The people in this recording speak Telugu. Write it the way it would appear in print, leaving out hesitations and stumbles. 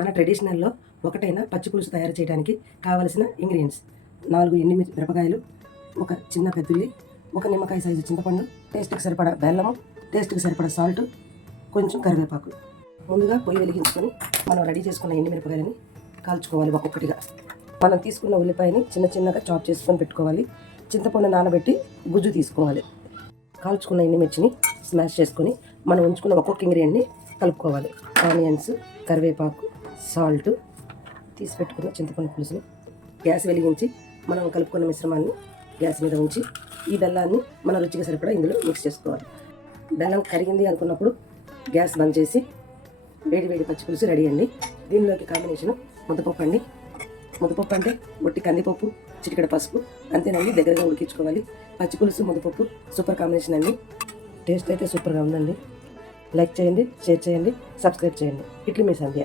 మన ట్రెడిషనల్లో ఒకటైన పచ్చి పులుసు తయారు చేయడానికి కావలసిన ఇంగ్రీడియంట్స్ 4 ఎండు మిరపకాయలు, ఒక చిన్న పెద్దుల్లి, ఒక నిమ్మకాయ సైజు చింతపండు, టేస్ట్కి సరిపడా బెల్లము, టేస్ట్కి సరిపడా సాల్ట్, కొంచెం కరివేపాకు. ముందుగా పొయ్యి వెలిగించుకొని మనం రెడీ చేసుకున్న ఎండు మిరపకాయలని కాల్చుకోవాలి ఒక్కొక్కటిగా. మనం తీసుకున్న ఉల్లిపాయని చిన్న చిన్నగా చాప్ చేసుకొని పెట్టుకోవాలి. చింతపండు నానబెట్టి గుజ్జు తీసుకోవాలి. కాల్చుకున్న ఎండుమిర్చిని స్మాష్ చేసుకొని మనం ఉంచుకున్న ఒక్కొక్క ఇంగ్రీడియంట్ని కలుపుకోవాలి. ఆనియన్స్, కరివేపాకు, సాల్ట్, తీసి పెట్టుకున్న చింతపండు పులుసుని గ్యాస్ వెలిగించి మనం కలుపుకున్న మిశ్రమాన్ని గ్యాస్ మీద ఉంచి ఈ బెల్లాన్ని మన రుచికి సరిపడా ఇందులో మిక్స్ చేసుకోవాలి. బెల్లం కరిగింది అనుకున్నప్పుడు గ్యాస్ బంద్ చేసి వేడి వేడి పచ్చి పులుసు రెడీ అండి. దీనిలోకి కాంబినేషన్ ముద్దపప్పు అండి. ముద్దపప్పు అంటే ఒట్టి కందిపప్పు, చిటికెడ పసుపు, అంతేనండి. దగ్గరగా ఉడికించుకోవాలి. పచ్చి పులుసు ముద్దపప్పు సూపర్ కాంబినేషన్ అండి. టేస్ట్ అయితే సూపర్గా ఉందండి. లైక్ చేయండి, షేర్ చేయండి, సబ్స్క్రైబ్ చేయండి. ఇట్లు మీ సంధ్య.